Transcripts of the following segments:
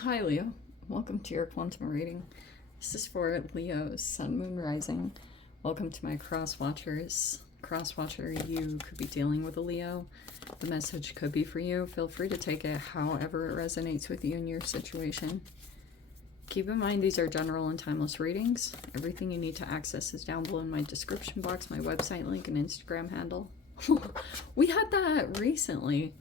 Hi, Leo. Welcome to your quantum reading. This is for Leo's Sun, Moon, Rising. Welcome to my cross watchers. Cross watcher, you could be dealing with a Leo. The message could be for you. Feel free to take it however it resonates with you in your situation. Keep in mind these are general and timeless readings. Everything you need to access is down below in my description box, my website link, and Instagram handle. We had that recently.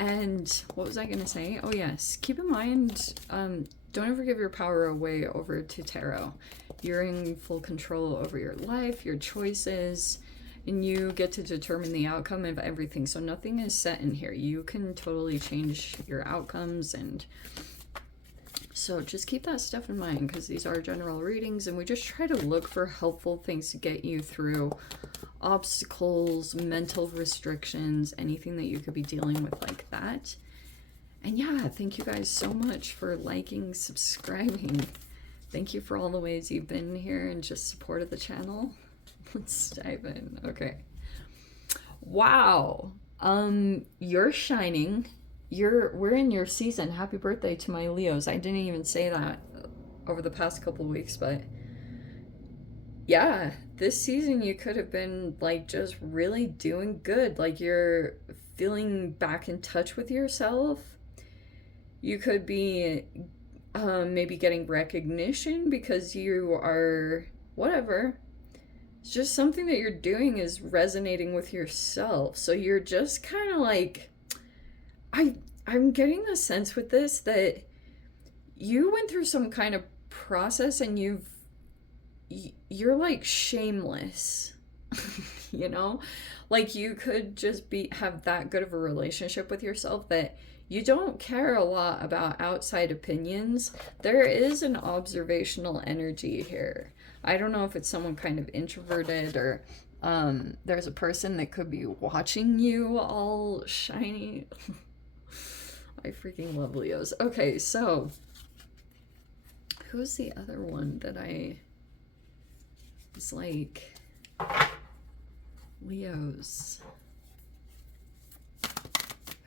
And what was I going to say? Oh, yes. Keep in mind, don't ever give your power away over to tarot. You're in full control over your life, your choices, and you get to determine the outcome of everything. So nothing is set in here. You can totally change your outcomes, and so just keep that stuff in mind, because these are general readings and we just try to look for helpful things to get you through obstacles, mental restrictions, anything that you could be dealing with like that. And yeah, thank you guys so much for liking, subscribing. Thank you for all the ways you've been here and just supported the channel. Let's dive in. Okay. Wow. You're shining. We're in your season. Happy birthday to my Leos. I didn't even say that over the past couple weeks, but yeah, this season you could have been like just really doing good. Like you're feeling back in touch with yourself. You could be maybe getting recognition because you are whatever. It's just something that you're doing is resonating with yourself. So you're just kind of like, I'm getting the sense with this that you went through some kind of process and you're like shameless. You know, like you could just have that good of a relationship with yourself that you don't care a lot about outside opinions. There is an observational energy here. I don't know if it's someone kind of introverted or there's a person that could be watching you all shiny. I freaking love Leos. Okay, so who's the other one that I was like, Leos?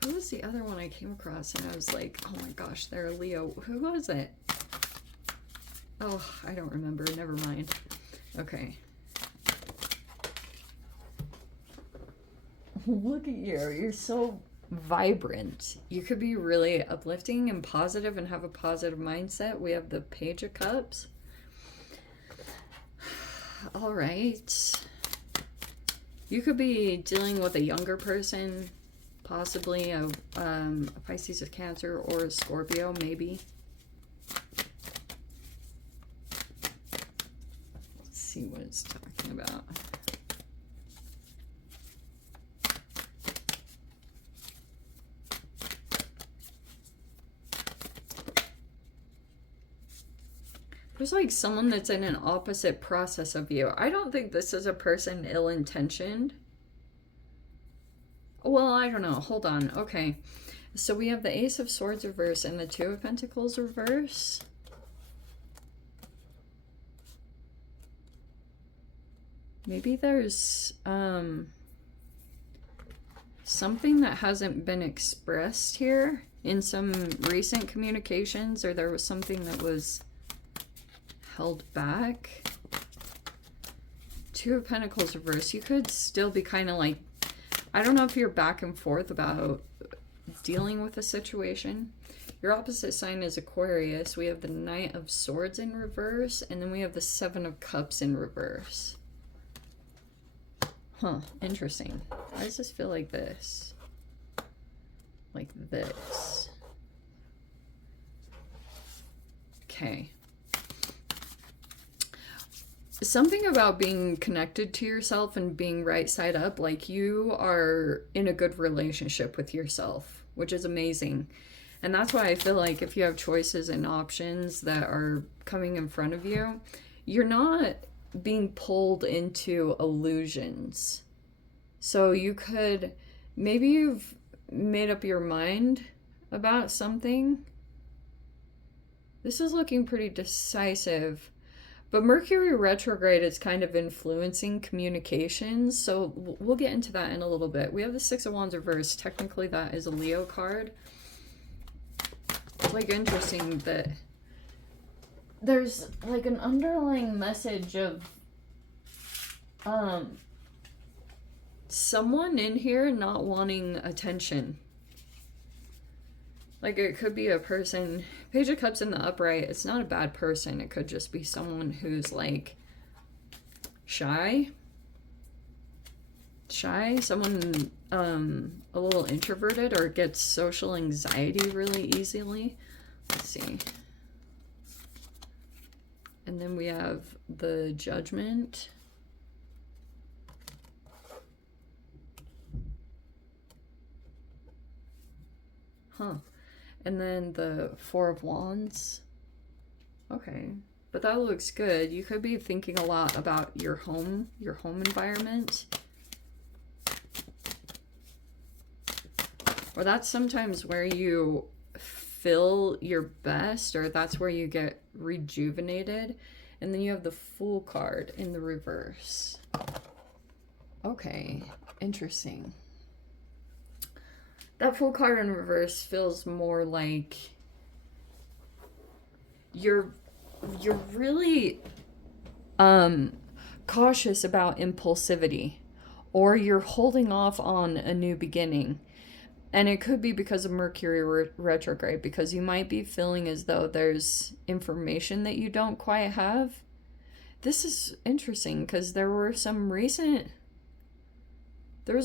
Who was the other one I came across and I was like, oh my gosh, they're a Leo. Who was it? Oh, I don't remember. Never mind. Okay. Look at you. You're so vibrant. You could be really uplifting and positive and have a positive mindset. We have the Page of Cups. All right. You could be dealing with a younger person, possibly a Pisces, a Cancer, or a Scorpio, maybe. Let's see what it's talking about. There's like someone that's in an opposite process of you. I don't think this is a person ill-intentioned. Well, I don't know. Hold on. Okay. So we have the Ace of Swords reverse and the Two of Pentacles reverse. Maybe there's something that hasn't been expressed here in some recent communications, or there was something that was held back. Two of Pentacles reverse. You could still be kind of like, I don't know if you're back and forth about dealing with a situation. Your opposite sign is Aquarius. We have the Knight of Swords in reverse, and then we have the Seven of Cups in reverse. Huh, interesting. Why does this feel like this? Like this. Okay. Something about being connected to yourself and being right side up, like you are in a good relationship with yourself, which is amazing. And that's why I feel like if you have choices and options that are coming in front of you, you're not being pulled into illusions. So you could, maybe you've made up your mind about something. This is looking pretty decisive. But Mercury retrograde is kind of influencing communications, so we'll get into that in a little bit. We have the Six of Wands reversed. Technically, that is a Leo card. like interesting that there's like an underlying message of someone in here not wanting attention. Like, it could be a person. Page of Cups in the upright, it's not a bad person. It could just be someone who's like shy, someone a little introverted or gets social anxiety really easily. Let's see. And then we have the Judgment. Huh. And then the Four of Wands. Okay. But that looks good. You could be thinking a lot about your home environment. Or that's sometimes where you feel your best, or that's where you get rejuvenated. And then you have the Fool card in the reverse. Okay, interesting. That Fool card in reverse feels more like you're really cautious about impulsivity, or you're holding off on a new beginning. And it could be because of Mercury retrograde, because you might be feeling as though there's information that you don't quite have. This is interesting because there was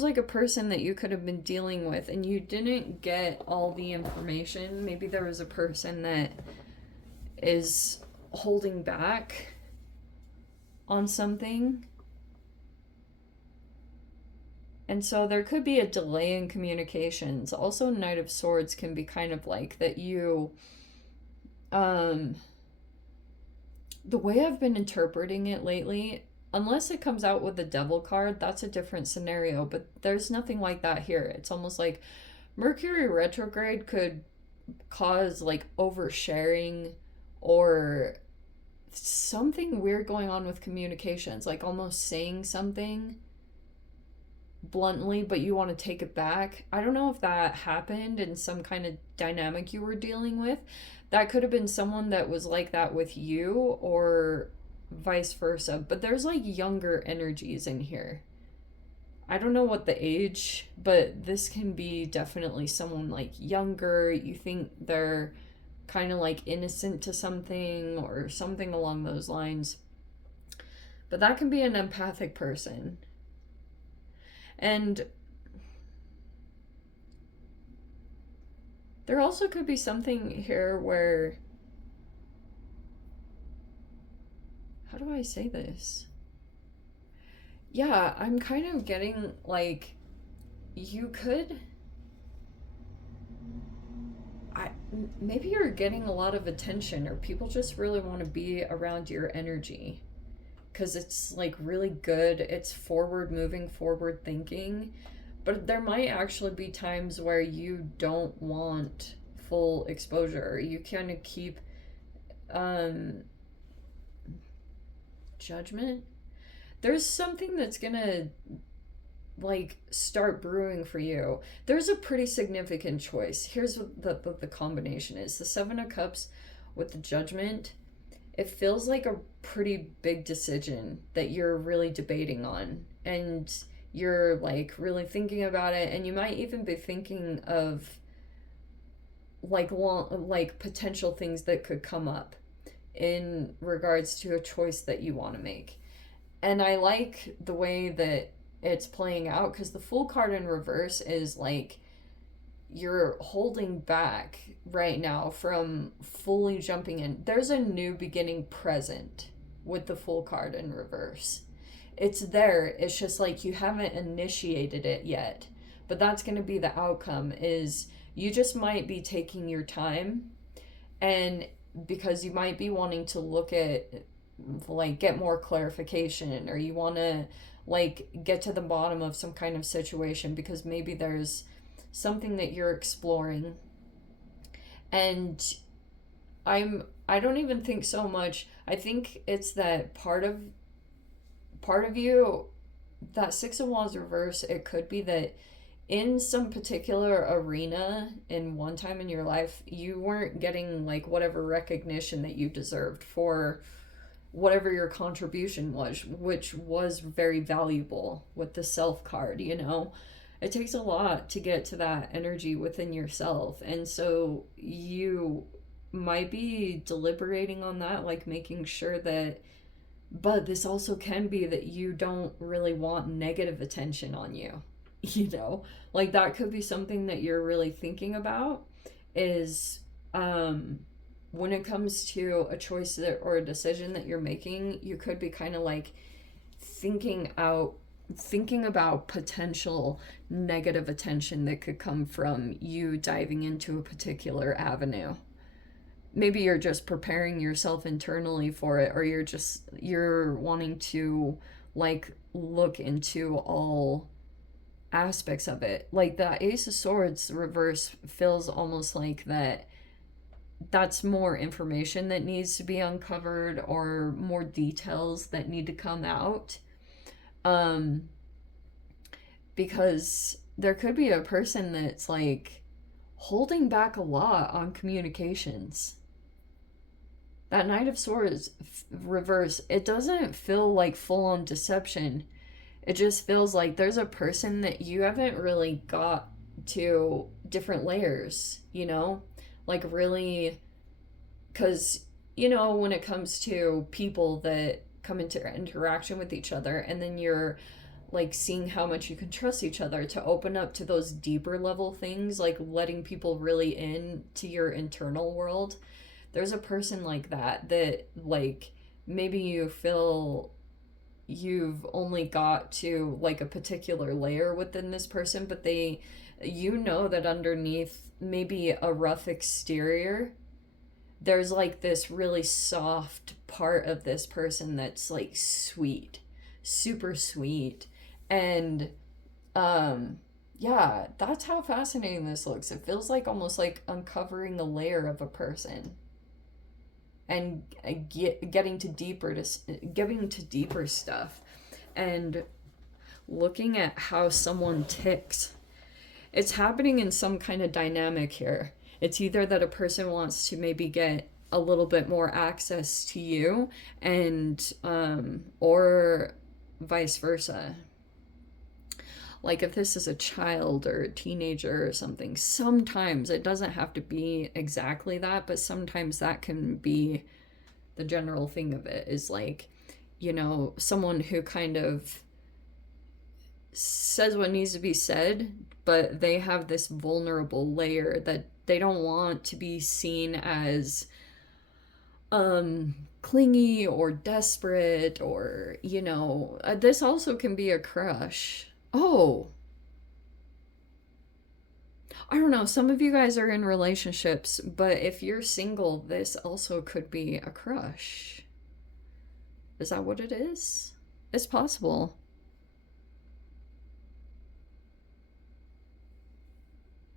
like a person that you could have been dealing with and you didn't get all the information. Maybe there was a person that is holding back on something. And so there could be a delay in communications. Also, Knight of Swords can be kind of like that you, the way I've been interpreting it lately, unless it comes out with the Devil card, that's a different scenario, but there's nothing like that here. It's almost like Mercury retrograde could cause like oversharing or something weird going on with communications, like almost saying something bluntly, but you want to take it back. I don't know if that happened in some kind of dynamic you were dealing with. That could have been someone that was like that with you, or vice versa. But there's like younger energies in here. I don't know what the age, but this can be definitely someone like younger. You think they're kind of like innocent to something or something along those lines. But that can be an empathic person. And there also could be something here where, how do I say this? Yeah, I'm kind of getting like, you could, maybe you're getting a lot of attention, or people just really want to be around your energy. Because it's like really good, it's forward moving, forward thinking, but there might actually be times where you don't want full exposure. You kind of keep Judgment. There's something that's gonna like start brewing for you. There's a pretty significant choice. Here's what the combination is. The Seven of Cups with the Judgment. It feels like a pretty big decision that you're really debating on, and you're like really thinking about it, and you might even be thinking of like potential things that could come up in regards to a choice that you want to make. And I like the way that it's playing out, because the Fool card in reverse is like you're holding back right now from fully jumping in. There's a new beginning present with the Fool card in reverse. It's there. It's just like you haven't initiated it yet. But that's going to be the outcome, is you just might be taking your time, and because you might be wanting to look at like get more clarification, or you want to like get to the bottom of some kind of situation, because maybe there's something that you're exploring. And I don't even think so much, I think it's that part of you, that Six of Wands reverse, it could be that in some particular arena in one time in your life, you weren't getting like whatever recognition that you deserved for whatever your contribution was, which was very valuable with the self card, you know? It takes a lot to get to that energy within yourself. And so you might be deliberating on that, like making sure that, but this also can be that you don't really want negative attention on you, you know? Like that could be something that you're really thinking about is when it comes to a choice that, or a decision that you're making, you could be kind of like thinking about potential negative attention that could come from you diving into a particular avenue. Maybe you're just preparing yourself internally for it, or you're wanting to like look into all aspects of it. Like the Ace of Swords reverse feels almost like that's more information that needs to be uncovered, or more details that need to come out. Because there could be a person that's like holding back a lot on communications. That Knight of Swords reverse, it doesn't feel like full on deception. It just feels like there's a person that you haven't really got to different layers, you know? Like really, because, you know, when it comes to people that come into interaction with each other, and then you're like seeing how much you can trust each other to open up to those deeper level things, like letting people really in to your internal world. There's a person like that like maybe you feel you've only got to like a particular layer within this person, but you know that underneath maybe a rough exterior, there's like this really soft part of this person that's like sweet, super sweet. And yeah, that's how fascinating this looks. It feels like almost like uncovering a layer of a person and getting to deeper stuff, and looking at how someone ticks. It's happening in some kind of dynamic here. It's either that a person wants to maybe get a little bit more access to you, and or vice versa. Like if this is a child or a teenager or something, sometimes it doesn't have to be exactly that, but sometimes that can be the general thing of it, is like, you know, someone who kind of says what needs to be said, but they have this vulnerable layer that they don't want to be seen as clingy or desperate, or, you know, this also can be a crush. Oh, I don't know. Some of you guys are in relationships, but if you're single, this also could be a crush. Is that what it is? It's possible.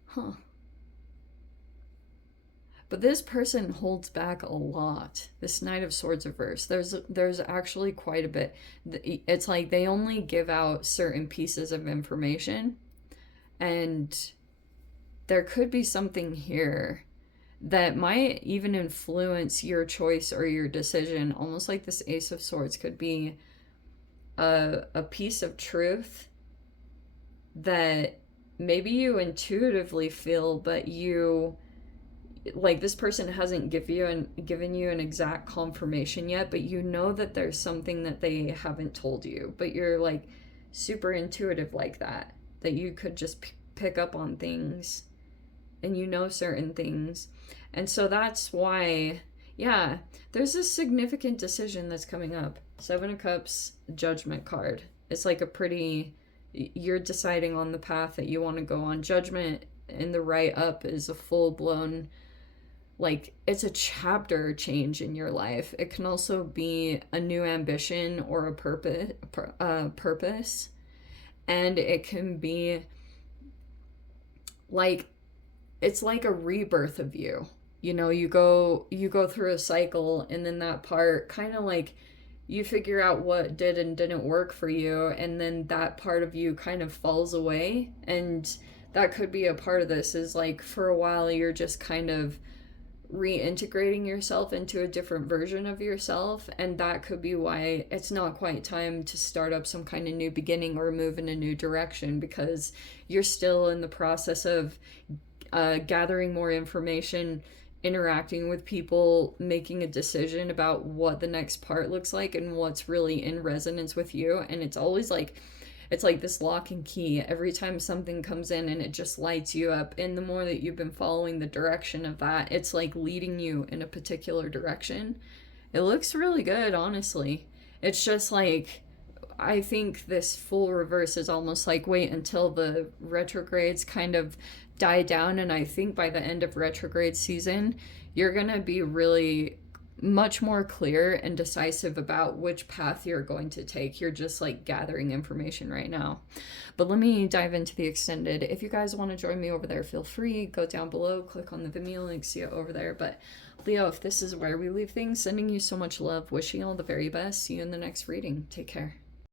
Huh. But this person holds back a lot. This Knight of Swords reverse. There's actually quite a bit. It's like they only give out certain pieces of information, and there could be something here that might even influence your choice or your decision. Almost like this Ace of Swords could be a piece of truth that maybe you intuitively feel, but you, like, this person hasn't given you an exact confirmation yet, but you know that there's something that they haven't told you, but you're like super intuitive like that you could just pick up on things, and you know certain things. And so that's why, yeah, there's a significant decision that's coming up. Seven of Cups, Judgment card. It's like a pretty, you're deciding on the path that you want to go on. Judgment in the right up is a full-blown, like, it's a chapter change in your life. It can also be a new ambition or a purpose. And it can be like, it's like a rebirth of you. You know, you go through a cycle, and then that part kind of like you figure out what did and didn't work for you, and then that part of you kind of falls away. And that could be a part of this, is like for a while you're just kind of reintegrating yourself into a different version of yourself, and that could be why it's not quite time to start up some kind of new beginning or move in a new direction, because you're still in the process of gathering more information, interacting with people, making a decision about what the next part looks like and what's really in resonance with you. And it's always like, it's like this lock and key. Every time something comes in and it just lights you up, and the more that you've been following the direction of that, it's like leading you in a particular direction. It looks really good, honestly. It's just like, I think this full reverse is almost like wait until the retrogrades kind of die down, and I think by the end of retrograde season, you're gonna be really much more clear and decisive about which path you're going to take. You're just like gathering information right now. But let me dive into the extended. If you guys want to join me over there, feel free. Go down below, click on the Vimeo link, see it over there. But Leo, if this is where we leave things, sending you so much love, wishing you all the very best. See you in the next reading. Take care.